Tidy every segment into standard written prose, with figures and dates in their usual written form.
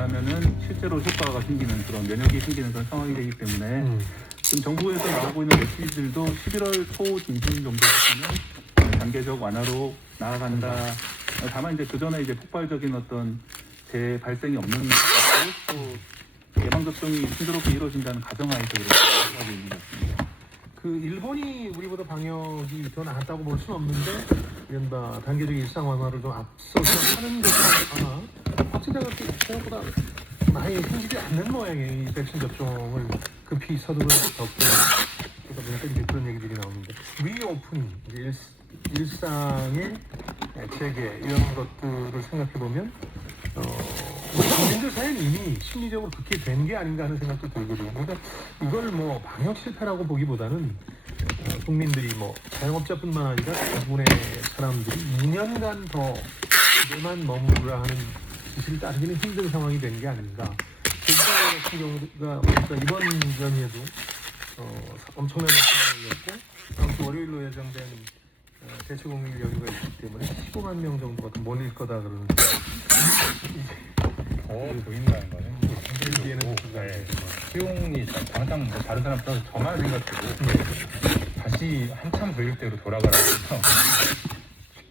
지나면은 실제로 효과가 생기는 그런 면역이 생기는 그런 상황이 되기 때문에 지금 정부에서 나오고 있는 메시지들도 11월 초 중순 정도부터는 단계적 완화로 나아간다. 다만 이제 그 전에 이제 폭발적인 어떤 재발생이 없는 것도 또 예방 접종이 순조롭게 이루어진다는 가정하에서 그렇게 하고 있는 것 같습니다. 그 일본이 우리보다 방역이 더 나았다고 볼 수는 없는데 이른바 단계적 일상 완화를 좀 앞서서 하는 것이 아마 확진자가 생각보다 많이 생기지 않는 모양이에요. 이 백신 접종을 급히 서두르는 덕분에 그러다 보니까 이제 그런 얘기들이 나오는데 리오프닝, 이제 일상의 재개 이런 것들을 생각해 보면 우리 국민들 사이는 이미 심리적으로 그렇게 된 게 아닌가 하는 생각도 들거든요. 그러니까 이걸 뭐 방역 실패라고 보기보다는 국민들이 뭐 자영업자뿐만 아니라 대부분의 사람들이 2년간 더 집에만 머무르라 하는 지시를 따르기는 힘든 상황이 된 게 아닌가. 제주도 같은 경우가 보니까 이번 연휴에도 엄청난 상황이 올렸고 다음 주 월요일로 예정된 대체공휴일 연휴가 있기 때문에 15만 명 정도가 더 몰릴 거다 그러는데 더 보인다는 거는 일기에는 수용이 당장 뭐 다른 사람 따라서 저만 생각해도 다시 한참 교육대로 돌아가라고 해서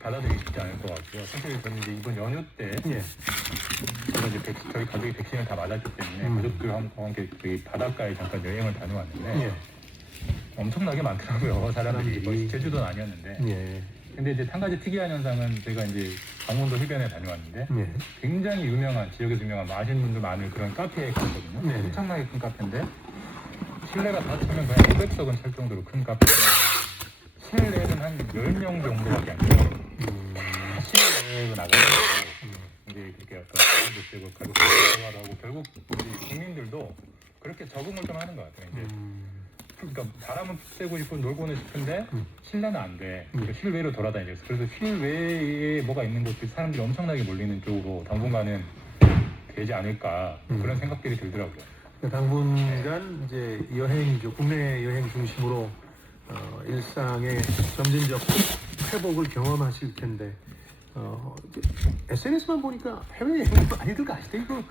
받아들이기 쉽지 않을 것 같고요. 사실 저는 이제 이번 연휴 때 제가 이제 저희 가족이 백신을 다 맞았기 때문에 가족들과 함께 그 바닷가에 잠깐 여행을 다녀왔는데 엄청나게 많더라고요. 사람들이 뭐 제주도는 아니었는데 근데 이제 한 가지 특이한 현상은 제가 이제 강원도 해변에 다녀왔는데 굉장히 유명한 지역에서 유명한 뭐 아시는 분들 많은 그런 카페에 갔거든요. 엄청나게 큰 카페인데 실내가 다 차면 그냥 500석은 찰 정도로 큰 카페인데 실내는 한 10명 정도밖에 안 돼요. 실내로 나가고 이제 그렇게 약간 가족도 쓰고 가족도 대화도 하고 결국 우리 국민들도 그렇게 적응을 좀 하는 것 같아요. 이제 그러니까 바람은 쐬고 싶고 놀고는 싶은데 실내는 안 돼. 그러니까 실외로 돌아다니죠. 그래서 실외에 뭐가 있는 곳들 사람들이 엄청나게 몰리는 쪽으로 당분간은 되지 않을까 그런 생각들이 들더라고요. 당분간 이제 여행이죠. 국내 여행 중심으로 일상의 점진적 회복을 경험하실 텐데 SNS만 보니까 해외여행 많이들 가시대. 이거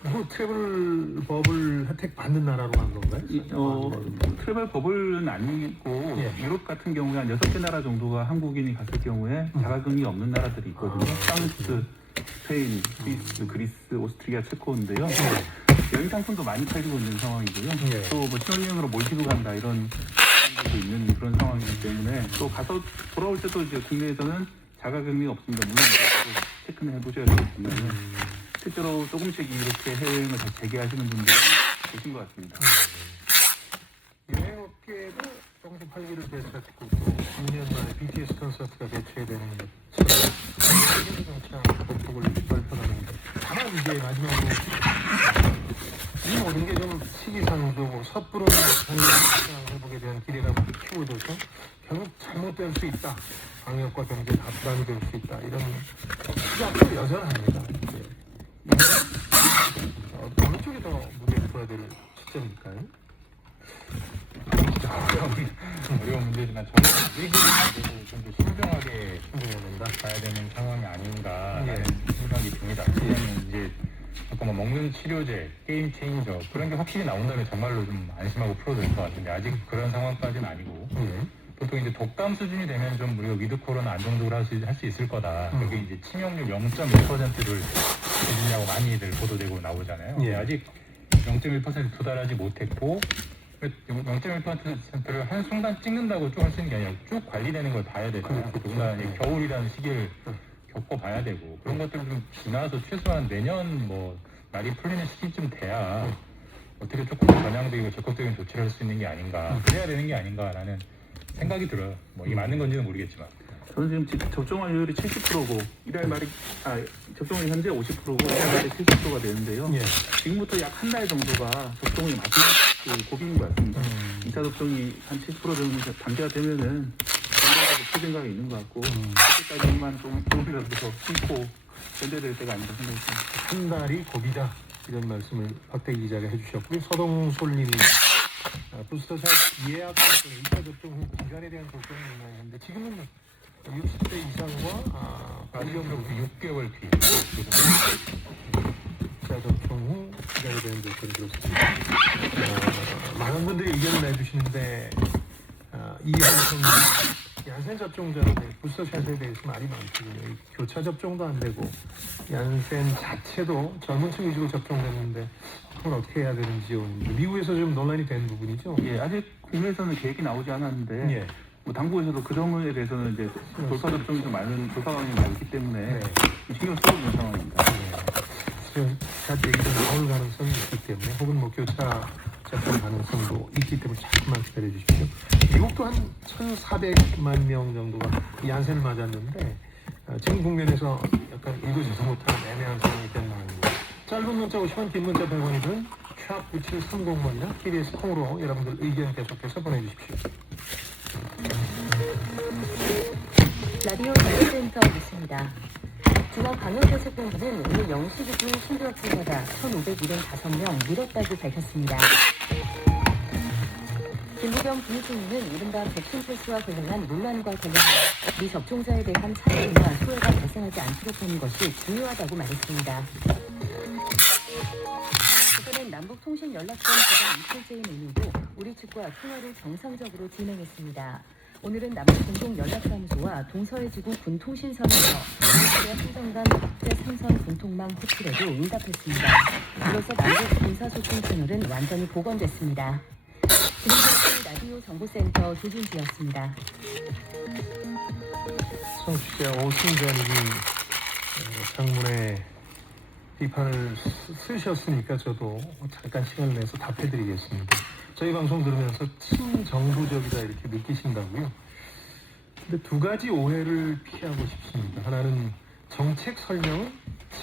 뭐 트래블 버블 혜택 받는 나라로 간 건가요? 트래블 버블은 아니고 유럽 같은 경우에 한 6개 나라 정도가 한국인이 갔을 경우에 자가격리 없는 나라들이 있거든요. 프랑스, 스페인, 스위스, 그리스, 오스트리아, 체코인데요. 여행 상품도 많이 팔리고 있는 상황이고요. 또 뭐 신혼여행으로 몰디브 간다 이런 사람들도 있는 그런 상황이기 때문에 또 가서 돌아올 때도 이제 국내에서는 자가격리가 없습니다. 물론 체크는 해보셔야 되겠지만 실제로 조금씩 이렇게 해외여행을 다시 재개하시는 분들은 계신 것 같습니다. 여행업계도 조금씩 활기를 되찾고 또 2년 만에 BTS 콘서트가 개최되는 것처럼 전폭을 넓혀가는데 다만 이제 마지막으로 이 모든 게 좀 시기상조고 섣부른 경제 회복에 대한 기대감을 키워줘서 결국 잘못될 수 있다. 방역과 경제 다 부담이 될 수 있다. 이런 시각도 여전합니다. 어느 쪽에 더 무게를 둬야 될 시점일까요? 어려운 문제지만 저는 얘기를 좀더 신중하게 봐야 되는 상황이 아닌가라는 생각이 듭니다. 왜냐면 이제 아까 뭐 먹는 치료제, 게임 체인저 그런 게 확실히 나온다면 정말로 좀 안심하고 풀어도 될 것 같은데 아직 그런 상황까지는 아니고 보통 이제 독감 수준이 되면 좀 우리가 위드 코로나 안정적으로 할 수 있을 거다. 여기 이제 치명률 0.1%를 기준이라고 많이들 보도되고 나오잖아요. 아직 0.1% 도달하지 못했고 0.1%를 한순간 찍는다고 쭉 할 수 있는 게 아니라 쭉 관리되는 걸 봐야 되잖아요. 더구나 겨울이라는 시기를 겪어봐야 되고 그런 것들을 좀 지나서 최소한 내년 뭐 날이 풀리는 시기쯤 돼야 어떻게 조금 전향되고 적극적인 조치를 할 수 있는 게 아닌가 그래야 되는 게 아닌가라는 생각이 들어요. 뭐 이게 맞는 건지는 모르겠지만 저는 지금 접종 완료율이 70%고 접종이 현재 50%고 1월 말에 70%가 되는데요. 지금부터 약 한 달 정도가 접종이 마지막 고비인 것 같습니다. 2차 접종이 한 70% 정도 단계가 되면은 그 생각이 있는 것 같고 그때까지만 조금이라도 더 끊고 견뎌야 때가 아닌가 생각합니다. 한 달이 고비다 이런 말씀을 박대기 기자가 해주셨고요. 서동솔님이 부스터샷 예약 결정, 2차 접종 후 기간에 대한 걱정이 있나요? 지금은 60대 이상과 아직은 6개월 뒤. 자, 교차 접종 후 시작이 되는 조건이 그렇습니다. 많은 분들이 의견을 내주시는데 이한성 얀센 접종자인데 부스터샷에 대해서 말이 많거든요. 교차 접종도 안 되고 얀센 자체도 젊은 층 위주로 접종됐는데 그걸 어떻게 해야 되는지요. 미국에서 좀 논란이 된 부분이죠. 예, 아직 국내에서는 계획이 나오지 않았는데 예. 뭐 당국에서도 그 점에 대해서는 이제 돌파 접종이 좀 많은 돌파감이 많기 때문에 네. 신경 쓰고 있는 상황입니다. 샷 얘기도 나올 가능성이 있기 때문에 혹은 뭐 교차 접종 가능성도 있기 때문에 조금만 기다려 주십시오. 미국도 한 1,400만 명 정도가 얀센을 맞았는데 지금 국면에서 약간 읽어지지 못하는 애매한 상황이 된 모양입니다. 짧은 문자 50원, 긴 문자 100원이든 샵 9730번이나 KBS 콩으로 여러분들 의견 계속해서 보내주십시오. 라디오 정보센터 있습니다. 중앙방역대책본부는 오늘 0시 기준 신규 확진자가 1,575명 늘었다고 밝혔습니다. 김부겸 분유총리는 이른바 백신 패스와 관련한 논란과 관련해 미접종자에 대한 차별이나 소외가 발생하지 않도록 하는 것이 중요하다고 말했습니다. 최근엔 남북통신연락선 개장 이틀째인 오늘도 우리 측과 통화를 정상적으로 진행했습니다. 오늘은 남북공동연락사무소와 동서해지구 군통신선에서 우리코리아 행정단 국제 삼선 공통망 호출에도 응답했습니다. 이로써 남북 군사소통 채널은 완전히 복원됐습니다. 지금까지 라디오 정보센터 조진주였습니다. 청취자 오승전님이 장문에 비판을 쓰셨으니까 저도 잠깐 시간을 내서 답해드리겠습니다. 저희 방송 들으면서 친정부적이다 이렇게 느끼신다고요? 근데 두 가지 오해를 피하고 싶습니다. 하나는 정책 설명은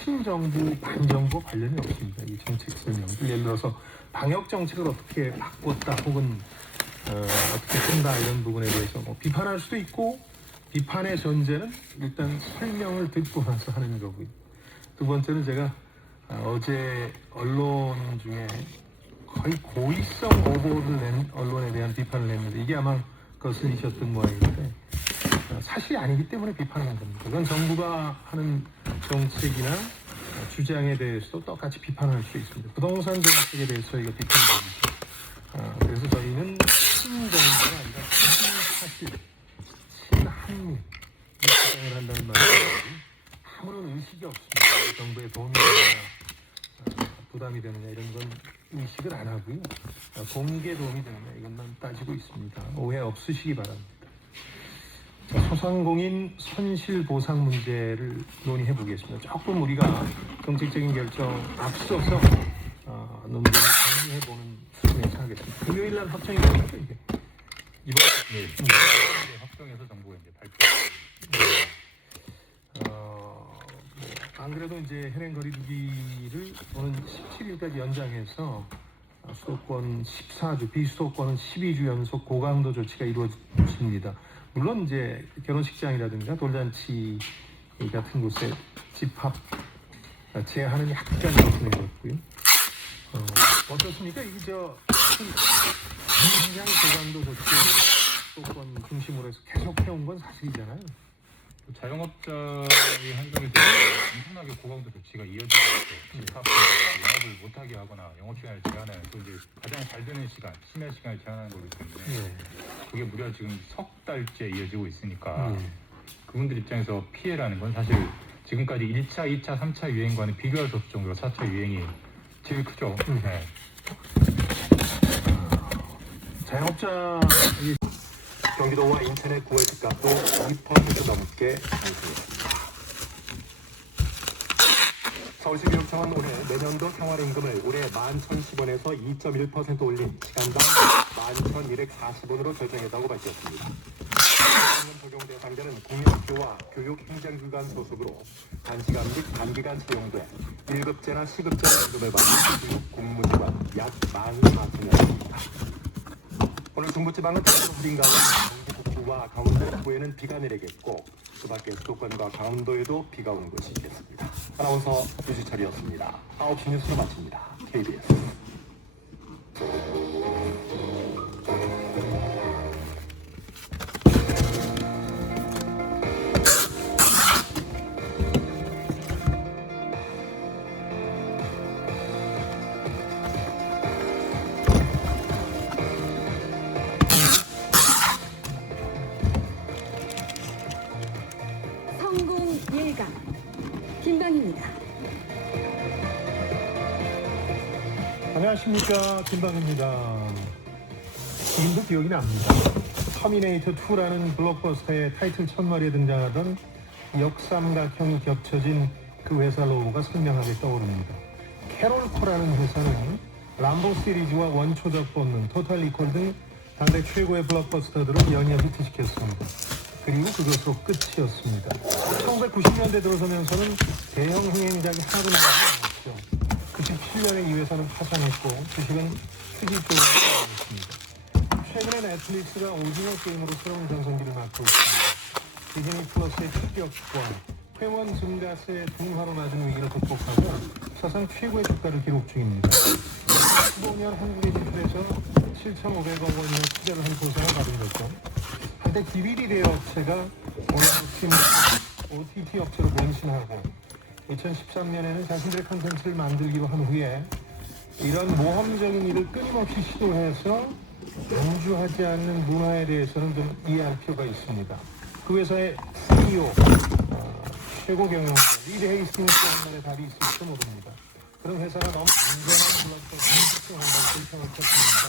친정부, 반정부 관련이 없습니다. 이 정책 설명들. 예를 들어서 방역 정책을 어떻게 바꿨다 혹은 어떻게 한다 이런 부분에 대해서 뭐 비판할 수도 있고 비판의 전제는 일단 설명을 듣고 나서 하는 거고요. 두 번째는 제가 어제 언론 중에 거의 고의성 오보를 낸 언론에 대한 비판을 했는데 이게 아마 거슬리셨던 모양인데 사실이 아니기 때문에 비판하는 겁니다. 그건 정부가 하는 정책이나 주장에 대해서도 똑같이 비판할 수 있습니다. 부동산 정책에 대해서 저희가 비판합니다. 그래서 저희는 친정부가 아니라 친사실, 친한미 주장을 한다는 말이 아무런 의식이 없습니다. 정부의 돈이 부담이 되느냐 이런 건 의식을 안 하고요. 공개 도움이 되느냐 이것만 따지고 있습니다. 오해 없으시기 바랍니다. 소상공인 손실보상 문제를 논의해 보겠습니다. 조금 우리가 정책적인 결정 앞서서 논의를 정리해보는 수준에서 하겠습니다. 금요일 날 확정이 되겠죠 이게? 이번 확정해서 정부가 이제 발표. 안 그래도 이제 현행 거리두기를 오는 17일까지 연장해서 수도권 14주, 비수도권은 12주 연속 고강도 조치가 이루어집니다. 물론 이제 결혼식장이라든가 돌잔치 같은 곳에 집합 제한은 약간 늘어났고요. 어떻습니까? 이게 굉장히 고강도 조치 수도권 중심으로 해서 계속 해온 건 사실이잖아요. 자영업자의 한정이 되면 엄청나게 고강도 조치가 이어지고 있고 집합 영업을 못하게 하거나 영업시간을 제한하는 또 이제 가장 잘 되는 시간, 심야 시간을 제한하는 거기 때문에 그게 무려 지금 석 달째 이어지고 있으니까 그분들 입장에서 피해라는 건 사실 지금까지 1차, 2차, 3차 유행과는 비교할 수 없을 정도로 4차 유행이 제일 크죠. 네. 자영업자 경기도와 인천의 9월 집값도 2% 넘게 상승했습니다. 서울시교육청은 올해 내년도 생활임금을 올해 11,010원에서 2.1% 올린 시간당 11,140원으로 결정했다고 밝혔습니다. 임금 적용 대상자는 공영학교와 교육행정기관 소속으로 단시간 및 단기간 채용돼 1급제나 시급제로 임금을 받는 교육 공무직원 약 14,000명입니다. 오늘 중부지방은 때로 흐린 가운데 경기 북부와 강원도 북부에는 비가 내리겠고 그 밖에 수도권과 강원도에도 비가 오는 것이 있겠습니다. 아나운서 유지철이었습니다. 9시 뉴스로 마칩니다. KBS 안녕하십니까, 김방입니다. 지금도 기억이 납니다. 터미네이터 2라는 블록버스터의 타이틀 첫머리에 등장하던 역삼각형이 겹쳐진 그 회사 로고가 선명하게 떠오릅니다. 캐롤코라는 회사는 람보 시리즈와 원초적 본능, 토탈 리콜 등 당대 최고의 블록버스터들을 연이어 히트시켰습니다. 그리고 그것으로 끝이었습니다. 1990년대 들어서면서는 대형 흥행작이 하나도 나오지 않았죠. 97년에 이 회사는 파산했고 주식은 투기 조각이 나왔습니다. 최근에 넷플릭스가 오징어 게임으로 새로운 전성기를 맞고 있습니다. 디즈니 플러스의 추격과 회원 증가세의 둥하로 낮은 위기를 극복하고 사상 최고의 주가를 기록 중입니다. 15년 한국에 진출해서 7,500억 원의 투자를 한 보상을 받은 거죠. 한때 DVD 대여 업체가 온라인 OTT 업체로 변신하고 2013년에는 자신들의 컨텐츠를 만들기로 한 후에 이런 모험적인 일을 끊임없이 시도해서 안주하지 않는 문화에 대해서는 좀 이해할 필요가 있습니다. 그 회사의 CEO, 최고 경영자 리드 헤이스팅스라는 말에 답이 있을지도 모릅니다. 그런 회사가 너무 안전한 블록버스터 한다고 불평을 쳤습니다.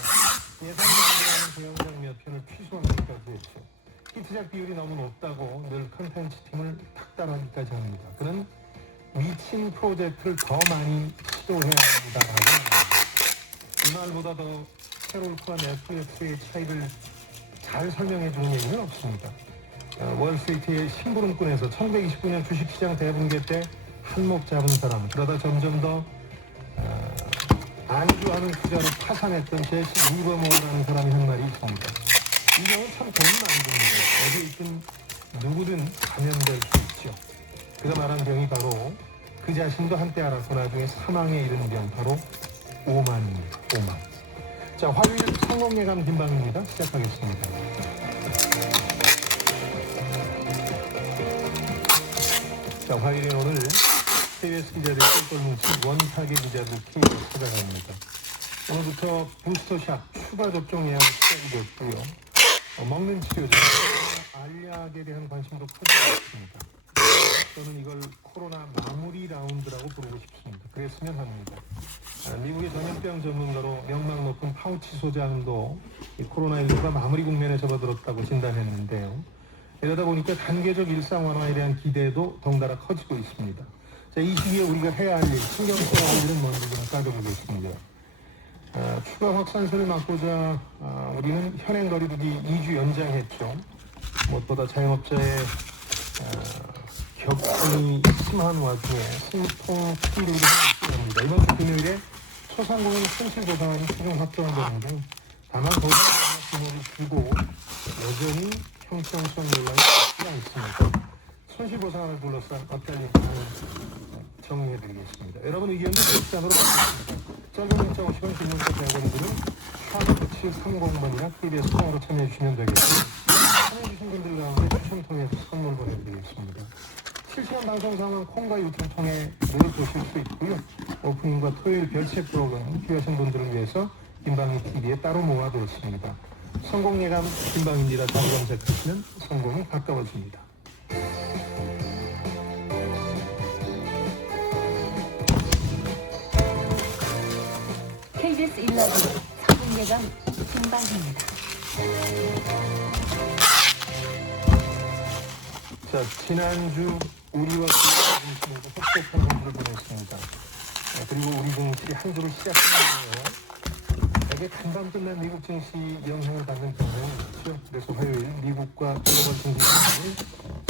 예상이 안 되는 대형작 몇 편을 취소하기까지 했죠. 히트작 비율이 너무 높다고 늘 컨텐츠 팀을 탁달하기까지 합니다. 그는 미친 프로젝트를 더 많이 시도해야 합니다라고 합니다. 이 말보다 더 캐롤코와 넷플릭스의 차이를 잘 설명해주는 얘기는 없습니다. 월스트리트의 심부름꾼에서 1929년 주식시장 대붕괴 때 한몫 잡은 사람, 그러다 점점 더 안주하는 투자로 파산했던 제시 리버모어라는 사람이 한 말이 있습니다. 이 경우는 참 돈이 많이 듭니다. 어디 있든 누구든 감염될 수 있죠. 그가 말한 병이 바로 그 자신도 한때 알아서 나중에 사망에 이른 병, 바로 오만입니다. 오만. 자, 화요일 성공예감 김방입니다. 시작하겠습니다. 자, 화요일에 오늘 KBS 기자들의 똘똘뭉친 원탁의 기자들 K를 찾아갑니다. 오늘부터 부스터샷 추가 접종 예약이 시작이 됐고요. 먹는 치료제, 알약에 대한 관심도 커지고 있습니다. 저는 이걸 코로나 마무리 라운드라고 부르고 싶습니다. 그랬으면 합니다. 미국의 전염병 전문가로 명망 높은 파우치 소장도 코로나19가 마무리 국면에 접어들었다고 진단했는데요. 이러다 보니까 단계적 일상 완화에 대한 기대도 덩달아 커지고 있습니다. 자, 이 시기에 우리가 해야 할 일, 신경 써야 할 일은 뭔지 좀 따져보겠습니다. 추가 확산세를 막고자 우리는 현행 거리두기 2주 연장했죠. 무엇보다 자영업자의 격분이 심한 와중에 신통 피해를 합니다. 이번 주 금요일에 소상공인 손실보상안이 최종 확정되는데 다만 보상 규모를 주고 여전히 형평성 논란이 있지가 않습니다. 손실보상안을 둘러싼 엇갈린 정리해드리겠습니다. 여러분 의견도 실시간으로 받겠습니다. 짧은 문자 50원, 긴 문자 100원들은 #9730번이나 KBS 콩으로 참여해주시면 되겠고요. 참여해주신 분들 가운데 추첨 통해서 선물 보내드리겠습니다. 실시간 방송 상황 콩과 유튜브 통해 늘 보실 수 있고요. 오프닝과 토요일 별책 프로그램 필요하신 분들을 위해서 김방희 TV에 따로 모아두었습니다. 성공예감 김방희입니다. 자주 검색하시면 성공이 가까워집니다. KBS 1라디오 성공예감 김방희입니다. 자, 지난주 우리와 중심으로 섭섭한 공부를 보냈습니다. 그리고 우리 증시 한 주를 시작했는데요. 대개 간밤 끝난 미국 증시 영향을 받는 경우는 있죠. 그래서 화요일 미국과 글로벌 증시 상황을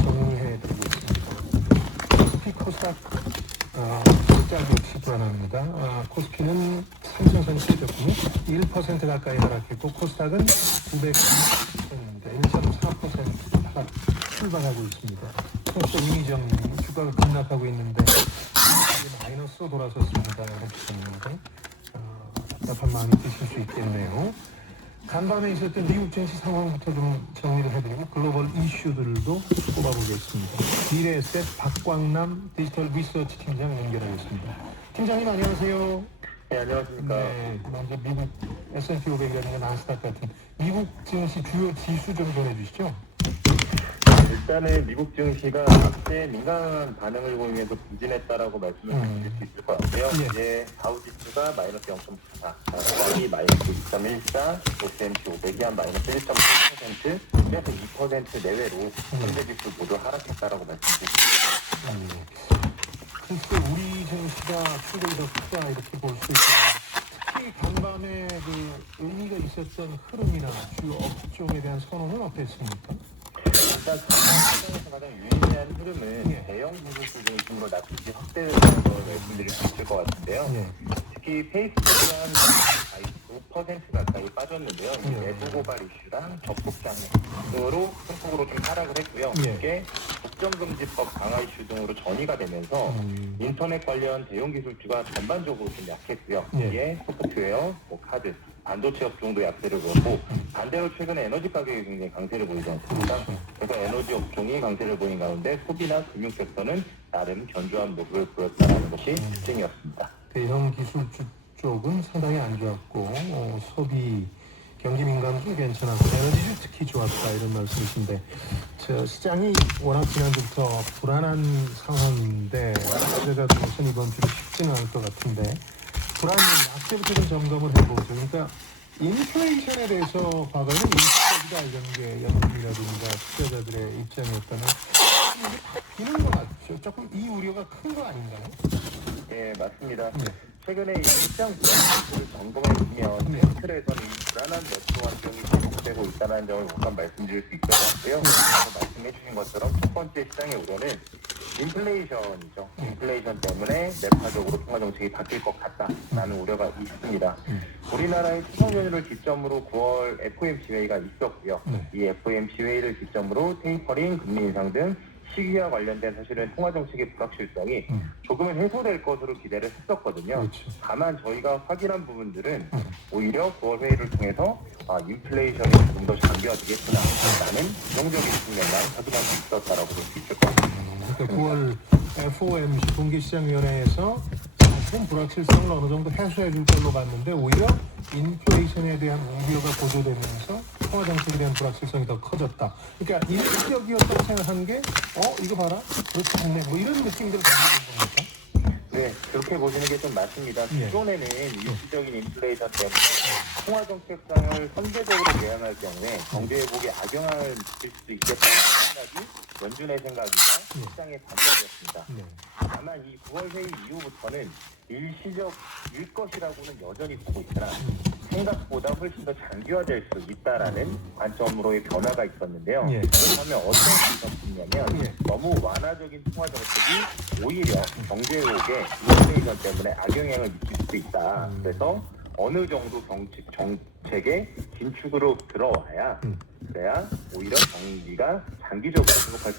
정리해드리겠습니다. 코스피 코스닥 숫자 역시 불안합니다. 코스피는 3,000선 치졌군요. 1% 가까이 하락했고 코스닥은 990선입니다. 1.4% 하락 출발하고 있습니다. 청소 이미정 주가가 급락하고 있는데 이제 마이너스로 돌아섰습니다. 여러분 답답한 마음이 드실 수 있겠네요. 간밤에 있었던 미국 증시 상황부터 좀 정리를 해드리고 글로벌 이슈들도 뽑아보겠습니다. 미래에셋 박광남 디지털 리서치 팀장 연결하겠습니다. 팀장님 안녕하세요. 네, 안녕하십니까. 네, 먼저 미국 S&P 500이라든가 나스닥 같은 미국 증시 주요 지수 좀 전해주시죠. 일단은 미국 증시가 앞세 민감한 반응을 보이면서 부진했다라고 말씀을 드릴 수 있을 것 같고요. 예. 이제 다우지수가 마이너스 0.94, 나스닥이 마이너스 2.14, S&P 500이 한 마이너스 1.8%, 그래서 2% 내외로 현대 지수 모두 하락했다라고 말씀드릴 수 있습니다. 그래서 우리 증시가 충격이 더 크다 이렇게 볼 수 있고 특히 간밤에 그 의미가 있었던 흐름이나 주요 업종에 대한 선호는 어땠습니까? 일단 시장에서 가장 유의미한 흐름은 예. 대형 기술 중심으로 납치 확대되는 걸 말씀드릴 수 있을 것 같은데요. 예. 특히 페이스북이 한 5% 가까이 빠졌는데요. 이 예. 내부 고발 이슈랑 적극장 등으로 큰 폭으로 좀 하락을 했고요. 예. 이게 국정금지법 강화 이슈 등으로 전이가 되면서 인터넷 관련 대형 기술주가 전반적으로 좀 약했고요. 예. 이게 소프트웨어, 카드, 반도체 업종도 약세를 보였고 반대로 최근에 에너지 가격이 굉장히 강세를 보이지 않습니까? 그래서 에너지 업종이 강세를 보인 가운데 소비나 금융 섹터는 나름 견조한 모습을 보였다는 것이 특징이었습니다. 대형 기술주 쪽은 상당히 안 좋았고 소비 경기 민감 좀 괜찮았고 에너지주 특히 좋았다 이런 말씀이신데 저 시장이 워낙 지난주부터 불안한 상황인데 투자자들로서는 이번 주도 쉽지는 않을 것 같은데 불안한 악재부터 좀 점검을 해보죠. 그러니까 인플레이션에 대해서 과거에는 일시적이다 이런 게 연준이라든가 투자자들의 입장이었다면 이게 바뀌는 것 같죠. 조금 이 우려가 큰 거 아닌가요? 네, 맞습니다. 네. 최근에 이 시장 불안을 점검해보면 네. 트레에서는 이 불안한 매수 환경이 계속되고 있다는 점을 우선 말씀드릴 수 있을 것 같고요. 그래서 말씀해 주신 것처럼 첫 번째 시장의 우려는 인플레이션이죠. 인플레이션 때문에 매파적으로 통화 정책이 바뀔 것 같다라는 우려가 있습니다. 우리나라의 추석 연휴를 기점으로 9월 FOMC 회의가 있었고요. 네. 이 FOMC 회의를 기점으로 테이퍼링, 금리 인상 등 시기와 관련된 사실은 통화 정책의 불확실성이 조금은 해소될 것으로 기대를 했었거든요. 그렇죠. 다만 저희가 확인한 부분들은 오히려 9월 회의를 통해서 인플레이션이 조금 더 장기화되겠구나라는 부정적인 측면만 확인할 수 있었다라고 볼 수 있을 것 같습니다. 그러니까 9월 FOMC 분기시장위원회에서 좀 불확실성을 어느 정도 해소해 줄 걸로 봤는데 오히려 인플레이션에 대한 우려가 고조되면서 통화 정책에 대한 불확실성이 더 커졌다. 그러니까 일시적이었다고 생각한 게 이거 봐라 그렇지 않네 뭐 이런 느낌들을 받는 겁니까? 네, 그렇게 보시는 게 좀 맞습니다. 예. 기존에는 일시적인 인플레이션 때문에 통화 정책상을 선제적으로 개헌할 경우에 경제 회복에 악영향을 미칠 수도 있겠다는 생각이 연준의 생각이자 시장의 관점이었습니다. 네. 다만 이 9월 회의 이후부터는 일시적일 것이라고는 여전히 보고 있으나 생각보다 훨씬 더 장기화될 수 있다라는 관점으로의 변화가 있었는데요. 예. 그렇다면 어떤 관점이냐면 예. 너무 완화적인 통화 정책이 오히려 경제 회복에 인플레이션 때문에 악영향을 미칠 수도 있다. 그래서 어느 정도 정책의 긴축으로 들어와야 그래야 오히려 경기가 장기적으로 회복할 수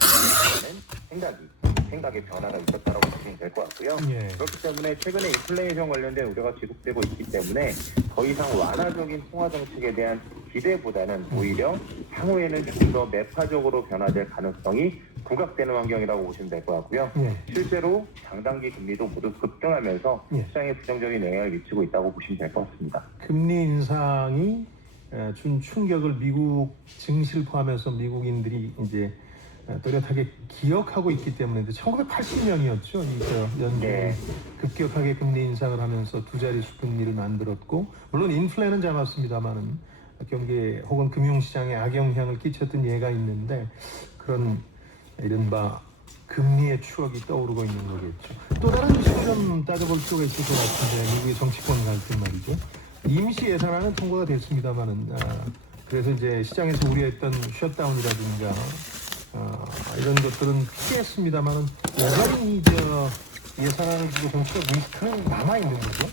있다는 생각의 변화가 있었다고 보시면 될 것 같고요. 예. 그렇기 때문에 최근에 인플레이션 관련된 우려가 지속되고 있기 때문에 더 이상 완화적인 통화 정책에 대한 기대보다는 오히려 향후에는 좀 더 매파적으로 변화될 가능성이 부각되는 환경이라고 보시면 될 것 같고요. 예. 실제로 장단기 금리도 모두 급등하면서 예. 시장에 부정적인 영향을 미치고 있다고 보시면 될 것 같습니다. 금리 인상이 준 충격을 미국 증시를 포함해서 미국인들이 이제 또렷하게 기억하고 있기 때문에 1980년이었죠. 연준이 네. 급격하게 금리 인상을 하면서 두 자릿수 금리를 만들었고 물론 인플레는 잡았습니다만은 경기에 혹은 금융시장에 악영향을 끼쳤던 예가 있는데 그런 이른바 금리의 추억이 떠오르고 있는 거겠죠. 또 다른 이슈를 좀 따져볼 필요가 있을 것 같은데 미국의 정치권 갈등 말이죠. 임시 예산안은 통과가 됐습니다만은 그래서 이제 시장에서 우려했던 셧다운이라든가 이런 것들은 피했습니다만은 여전히 예산안을 두고 정치적 리스크는 남아 있는 거죠.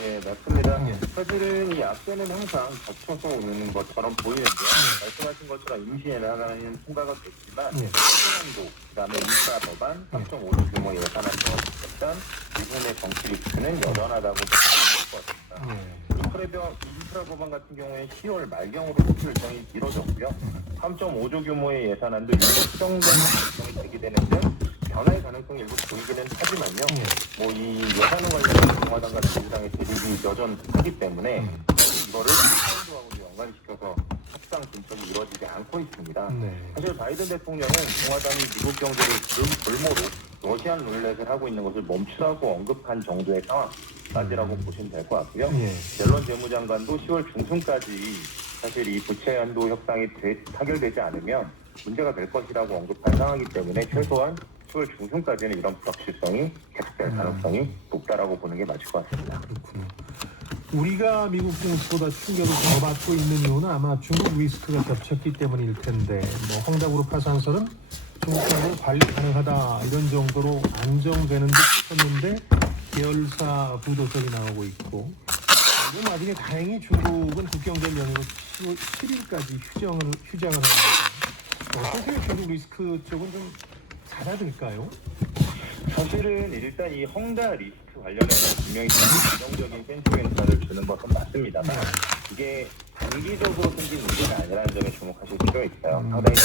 네, 맞습니다. 예. 사실은 이 악재는 항상 겹쳐서 오는 것처럼 보이는데요. 말씀하신 것처럼 임시 예산안은 통과가 됐지만 예. 최근도 그다음에 인프라 법안 3.5조 규모 예산안 등을 비롯한 미국의 정치 리스크는 여전하다고 볼 수 있을 것 같습니다. 인프라 법안 같은 경우에 10월 말경으로 호출 일정이 길어졌고요. 3.5조 규모의 예산안도 일부 수정되는 일정이 제기되는 등 변화의 가능성이 일부 보이기는 하지만요. 뭐 이 예산안 관련된 공화당과 민주당의 대립이 여전하기 때문에 이거를 상도하고 연관시켜서 협상 진척이 이루어지지 않고 있습니다. 네. 사실 바이든 대통령은 공화당이 미국 경제를 골모로 러시안 룰렛을 하고 있는 것을 멈추라고 언급한 정도의 상황까지라고 보시면 될 것 같고요. 예. 옐런 재무장관도 10월 중순까지 사실 이 부채 한도 협상이 타결되지 않으면 문제가 될 것이라고 언급한 상황이기 때문에 최소한 10월 중순까지는 이런 불확실성이 계속될 가능성이 높다라고 보는 게 맞을 것 같습니다. 그렇군요. 우리가 미국 증시보다 충격을 더 받고 있는 이유는 아마 중국 리스크가 겹쳤기 때문일 텐데, 뭐 홍다그룹 파산설은 중국으로 관리 가능하다 이런 정도로 안정되는 듯 싶었는데 계열사 부도설이 나오고 있고, 그리고 나중에 다행히 중국은 국경절 연휴로 10월 10일까지 휴장을 하는데, 어떻게 중국 리스크 쪽은 좀 잦아들까요? 사실은 일단 이 헝다 리스크 관련해서 분명히 긍정적인 센티멘트를 주는 것은 맞습니다만 이게 단기적으로 생긴 문제가 아니라는 점에 주목하실 필요가 있어요. 상당히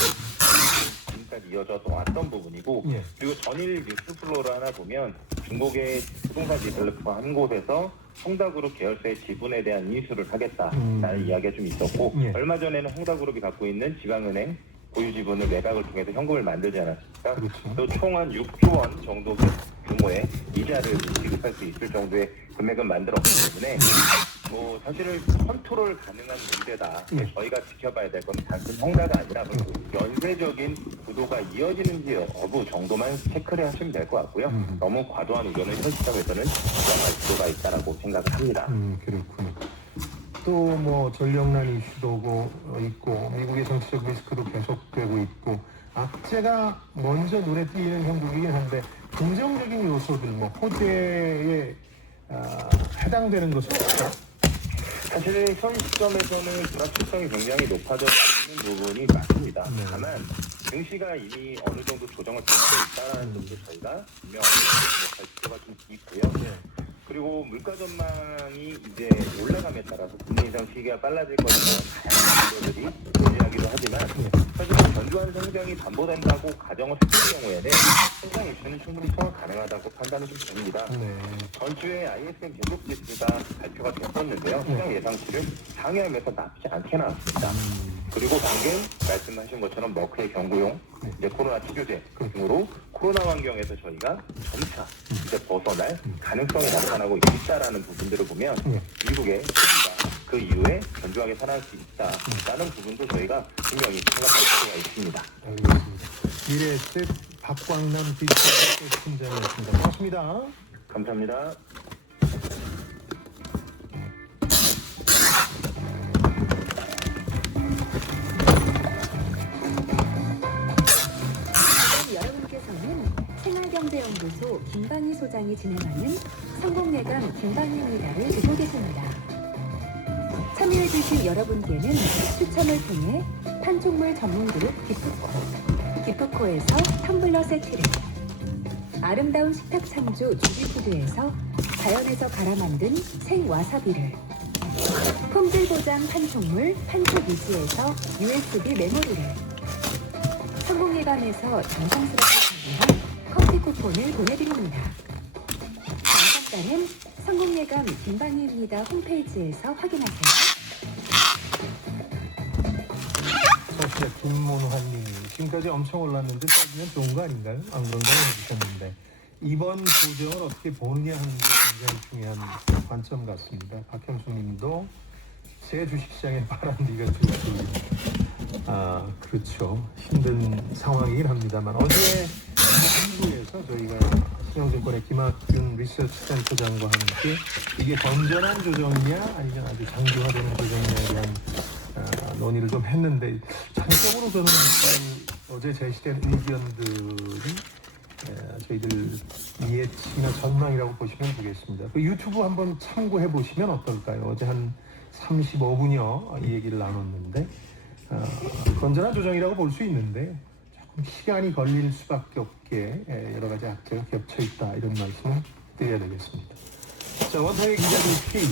지금까지 이어져 왔던 부분이고 예. 그리고 전일 뉴스 플로우를 하나 보면 중국의 부동산 디벨로퍼 한 곳에서 헝다그룹 계열사의 지분에 대한 인수를 하겠다라는 이야기가 좀 있었고 예. 얼마 전에는 헝다그룹이 갖고 있는 지방은행 보유 지분을 매각을 통해서 현금을 만들지 않았습니까? 그렇죠. 또 총 한 6조 원 정도 규모의 이자를 지급할 수 있을 정도의 금액은 만들었기 때문에 뭐 사실은 컨트롤 가능한 문제다. 예. 저희가 지켜봐야 될 건 단순 헝다가 아니라 연쇄적인 구도가 이어지는지 여부 정도만 체크를 하시면 될 것 같고요. 너무 과도한 우려는 현 시점에서는 부담할 필요가 있다라고 생각을 합니다. 그렇군요. 또 뭐 전력난 이슈도 있고 미국의 정치적 리스크도 계속되고 있고 악재가 먼저 눈에 띄는 형국이긴 한데 긍정적인 요소들 뭐 호재에 해당되는 것은 없죠. 사실 현 시점에서는 불확실성이 굉장히 높아져 있는 부분이 맞습니다. 네. 다만 증시가 이미 어느 정도 조정을 받고 있다는 점도 저희가 분명하게 할 필요가 좀 있고요. 그리고 물가 전망이 이제 올라감에 따라서 금리 인상 시기가 빨라질 것이라는 다양한 우려들이 존재하기도 하지만 사실 견조한 성장이 담보된다고 가정을 했을 경우에는 성장 이슈는 충분히 소화 가능하다고 판단을 좀 됩니다. 네. 전주에 ISM 계속 지수가 발표가 됐었는데요. 시장 예상치를 상회하면서 나쁘지 않게 나왔습니다. 그리고 방금 말씀하신 것처럼 머크의 경구용 이제 코로나 치료제 등으로 코로나 환경에서 저희가 점차 이제 벗어날 가능성이 나타나고 있다라는 부분들을 보면 미국의 시기가 그 이후에 견조하게 살아날 수 있다라는 부분도 저희가 분명히 생각할 필요가 있습니다. 알겠습니다. 미래에셋 박광남 디지털 팀장이었습니다. 고맙습니다. 감사합니다. 여러분께서는 생활경제연구소 김방희 소장이 진행하는 성공예감 김방희입니다를 듣고 계십니다. 참여해주신 여러분께는 추첨을 통해 판촉물 전문그룹 기프코에서 텀블러 세트를, 아름다운 식탁 창조 주비푸드에서 자연에서 갈아 만든 생와사비를, 품질 보장 판촉물 판촉이지에서 USB 메모리를, 성공예감에서 정성스럽게 준비한 커피 쿠폰을 보내드립니다. 당첨가는 성공예감 김방희입니다 홈페이지에서 확인하세요. 사실 김문환님이 지금까지 엄청 올랐는데 따지면 좋은 거 아닌가요? 안 그런가요? 해주셨는데 이번 조정을 어떻게 보느냐 하는 게 굉장히 중요한 관점 같습니다. 박형수님도 새 주식시장에 바람비가 줄줄 그렇죠. 힘든 상황이긴 합니다만 어제 3부에서 저희가 신영증권의 김학균 리서치 센터장과 함께 이게 건전한 조정이냐 아니면 아주 장기화되는 조정이냐에 대한 논의를 좀 했는데 전적으로 저는 어제 제시된 의견들이 저희들 예측이나 전망이라고 보시면 되겠습니다. 그 유튜브 한번 참고해 보시면 어떨까요? 어제 한 35분여 이 얘기를 나눴는데 건전한 조정이라고 볼 수 있는데 조금 시간이 걸릴 수밖에 없게 여러 가지 악재가 겹쳐 있다 이런 말씀을 드려야 되겠습니다. 자, 원탁의 기자들 K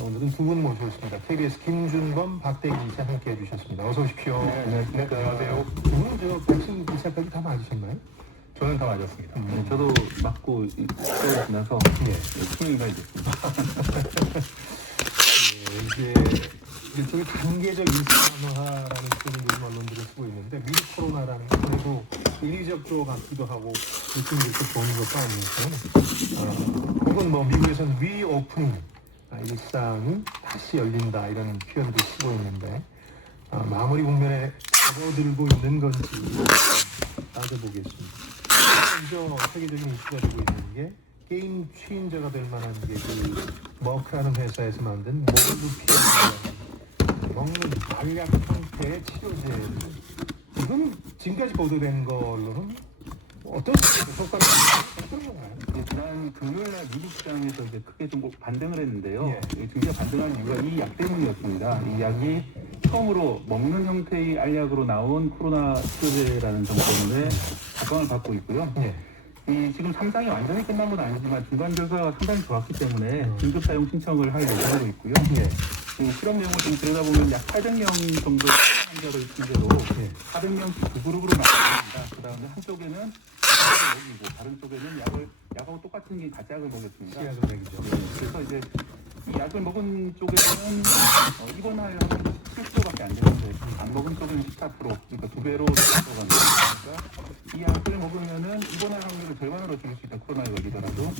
오늘은 두 분 모셨습니다. KBS 김준범, 박대기 기자 함께 해주셨습니다. 어서 오십시오. 네, 안녕하세요. 두 분은 저 백신 2차까지 다 맞으셨나요? 저는 다 맞았습니다. 저도 맞고 세월 지나서 네. 승인가 됐습니다. 이제 일종의 단계적 일상화라는 표현을 요즘 언론들을 쓰고 있는데 미리 코로나라는 게 그리고 인위적조 같기도 하고 느낌이 이렇게 좋은 것도 아니고요. 혹은 뭐 미국에서는 리오프닝, 일상이 다시 열린다 이런 표현도 쓰고 있는데 마무리 국면에 접어들고 있는 건지 따져보겠습니다. 먼저 세계적인 이슈가 되고 있는 게 게임 체인저가 될 만한 게 그 머크라는 회사에서 만든 몰루피아라는 먹는 알약 형태의 치료제. 이건 지금까지 보도된 걸로는 어떤 효과를 어떤 건가요? 지난 금요일날 미국 시장에서 이제 크게 좀 반등을 했는데요. 예. 증시가 반등한 이유가 이 약 때문이었습니다. 이 약이 처음으로 먹는 형태의 알약으로 나온 코로나 치료제라는 점 때문에 각광을 받고 있고요. 예. 이 지금 3상이 완전히 끝난 건 아니지만 중간 결과가 상당히 좋았기 때문에 긴급 사용 신청을 할 예정으로 있고요. 예. 실험 내용을 좀 들여다보면 약 800명 정도 환자를 상대로 400명씩 두 그룹으로 나눴습니다. 그 다음에 한쪽에는 약을 먹이고 다른 쪽에는 약하고 똑같은 게 가짜약을 먹였습니다. 시약을 먹이죠. 그래서 이제 이 약을 먹은 쪽에서는 입원할 확률이 7%밖에 안 되는데 안 먹은 쪽에는 14%, 그러니까 2배로 들어간다. 그러니까 이 약을 먹으면은 입원할 확률을 절반으로 줄일 수 있다. 코로나에 걸리더라도.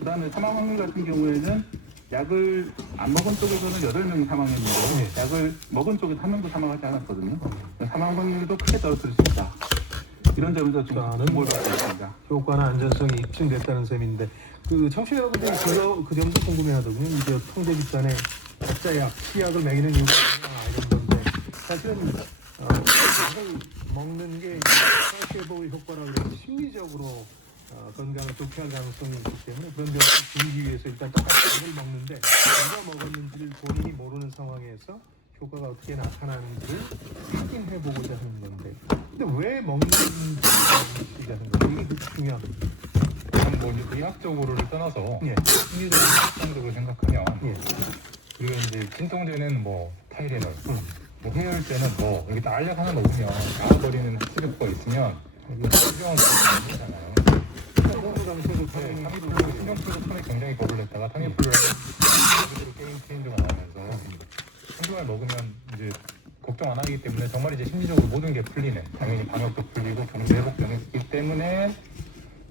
그다음에 사망 확률 같은 경우에는 약을 안 먹은 쪽에서는 8명이 사망했는데 약을 먹은 쪽에서 1명도 사망하지 않았거든요. 사망 확률도 크게 떨어뜨릴 수 있다. 이런 점에서 좀 정보를 받고 있습니다. 효과나 안전성이 입증됐다는 셈인데 그 청취자 여러분들이 그 점도 궁금해하더군요. 이제 통제 집단에 가짜 약, 시약을 먹이는 이유가 뭐냐 이런 건데 사실은 약을 먹는 게 플라시보 효과라고 해서 심리적으로 건강을 좋게 할 가능성이 있기 때문에 그런 점을 줄이기 위해서 일단 똑같이 약을 먹는데 누가 먹었는지를 본인이 모르는 상황에서 효과가 어떻게 나타나는지를 확인해보고자 하는 건데 근데 왜 먹는지 하는 거예요? 이게 중요합니다. 뭐 의학적으로를 떠나서 예. 심리적인 확장적으로 생각하면 예. 그리고 이제 진통제는 뭐 타이레놀, 뭐 해열제는 뭐 이렇게 다 알약 하나 먹으면 나아버리는 학습효과가 있으면 이게 필요한 거 아니잖아요. 신경술도 처음에 굉장히 겁을 냈다가 타미플루를 게임 체인저가 나오면서 한두 알 먹으면 이제 걱정 안 하기 때문에 정말 이제 심리적으로 모든 게 풀리네. 당연히 방역도 풀리고 경제 회복병이 있기 때문에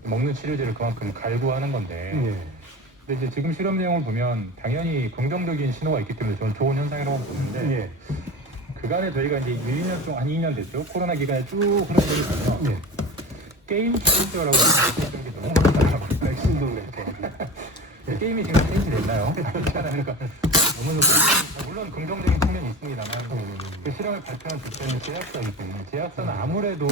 먹는 치료제를 그만큼 갈구하는 건데 근데 이제 지금 실험 내용을 보면 당연히 긍정적인 신호가 있기 때문에 저는 좋은 현상이라고 보는데 그간에 저희가 이제 1, 2년 동안 한 2년 됐죠. 코로나 기간에 쭉 흐른 적이 보면 게임 체인저라고 했던 게 너무 많아요. 백신 놀래. 게임이 지금 체인지 됐나요? 그러니까 너무 물론 긍정적인 측면이 있습니다만 그 실험을 발표한 주체는 제약사이기 때문에 제약사는 아무래도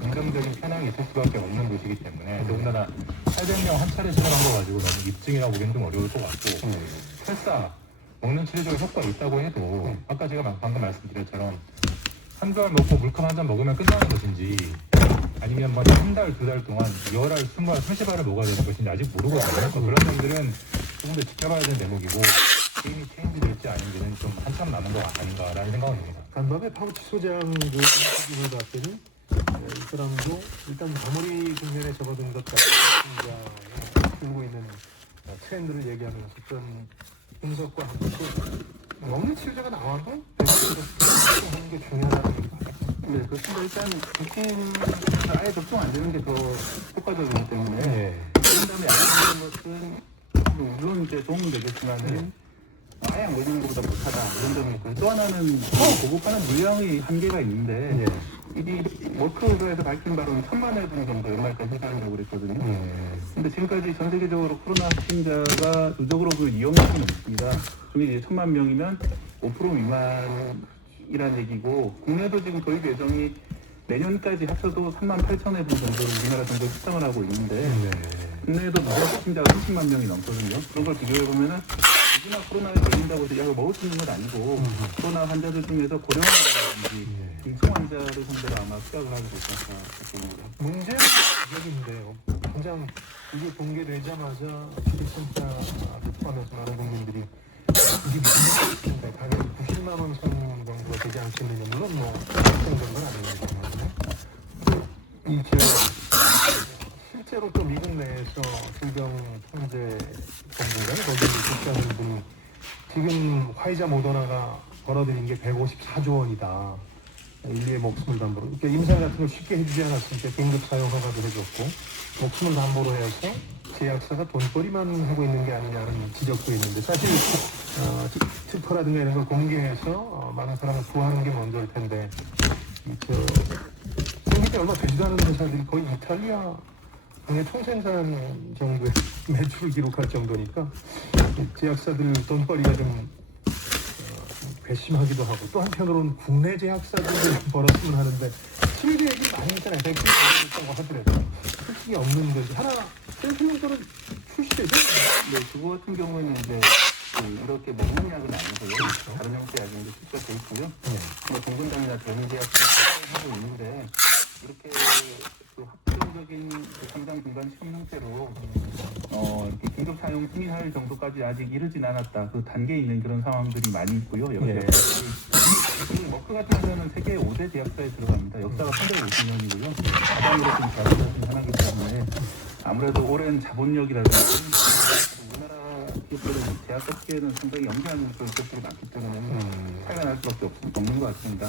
긍정적인 편향이 있을 수밖에 없는 곳이기 때문에 더군다나 800명 한 차례 실험한 거 가지고 너무 입증이라고 보기는 좀 어려울 것 같고 설사 먹는 치료제가 효과가 있다고 해도 아까 제가 방금 말씀드렸처럼 한두 알 먹고 물컵 한 잔 먹으면 끝나는 것인지 아니면 뭐 한 달, 두 달 동안 10알, 20알, 30알을 먹어야 되는 것인지 아직 모르거든요. 그런 점들은 조금 더 지켜봐야 되는 대목이고 게임이 체인지 될지 아닌지는 좀 한참 남은 거 아닌가라는 생각은 듭니다. 간밤에 파우치 소장 그 인터뷰를 봤더니 이 사람도 일단 아무리 국면에 접어든 것 같은 들고 있는 트렌드를 얘기하면서 어떤 분석과 함께 먹는 치료제가 나와도 하는 게 중요하다는 생각입니다. 네, 그렇습니다. 일단 백신을 아예 접종 안 되는 게 더 효과적이기 때문에 그런 다음에 약을 먹는 것은 물론 이제 도움은 되겠지만은 아예 안 먹는 것보다 못하다 이런 점이 있고요. 또 하나는 보급하는 물량의 한계가 있는데 이 머크에서 밝힌 바로는 1000만 회 정도 연말까지 생산한다고 그랬거든요. 근데 지금까지 전 세계적으로 코로나 확진자가 누적으로 그 2억 명이 넘습니다. 그게 이제 1000만 명이면 5% 미만이라는 얘기고 국내도 지금 도입 예정이 내년까지 합쳐도 38,000회 정도로 우리나라 정도 측정을 하고 있는데 국내에도 누적 확진자가 30만 명이 넘거든요. 그런 걸 비교해보면은 누구나 코로나에 걸린다고 해서 약을 먹을 수 있는 건 아니고 코로나 환자들 중에서 고령화라든지 중증 환자를 상대로 아마 투약을 하게 될 것 같습니다. 문제는 가격인데요. 당장 이게 공개되자마자 치료센터를 포함해서 많은 국민들이 이게 무슨 뜻인데 가격이 90만 원 선 정도가 되지 않겠느냐. 물론 뭐 걱정된 건 아닙니다만 이 지역 실제로 또 미국 내에서 질병 통제 전문가는 거기 있다는 분이 지금 화이자 모더나가 벌어들인 게 154조 원이다. 인류의 목숨을 담보로. 그러니까 임상 같은 걸 쉽게 해주지 않았으니까 긴급 사용 허가도 해줬고 목숨을 담보로 해서 제약사가 돈벌이만 하고 있는 게 아니냐는 지적도 있는데 사실 특허라든가 이런 걸 공개해서 많은 사람을 구하는 게 먼저일 텐데 생긴 지 얼마 되지도 않은 회사들이 거의 이탈리아 국내 총생산 정도의 매출을 기록할 정도니까 제약사들 돈벌이가 좀 괘씸하기도 하고 또 한편으로는 국내 제약사들을 벌었으면 하는데 실비 얘기 많이 있잖아요. 백신 있다고 하더라도 특징이 없는 거지. 하나 셀프용도는 출시되죠? 네, 그거 같은 경우에는 이제 이렇게 먹는 약은 아니고요. 다른 형태 약인데 출시가 돼 있고요. 뭐 공분당이나 대응제약을 하고 있는데 이렇게 그 확정적인 상장 중간 시험 형태로 이렇게 긴급 사용 승인할 정도까지 아직 이르진 않았다. 그 단계에 있는 그런 상황들이 많이 있고요. 여기 그리고 머크 같은 경우는 세계 5대 제약사에 들어갑니다. 역사가 350년이고요. 가장 오래된 제약사 중 하나이기 때문에 아무래도 오랜 자본력이라든지 우리나라 기업들은 제약사 측에는 상당히 영세한 그런 기업들이 많기 때문에 차이가 날 수밖에 없는 것 같습니다.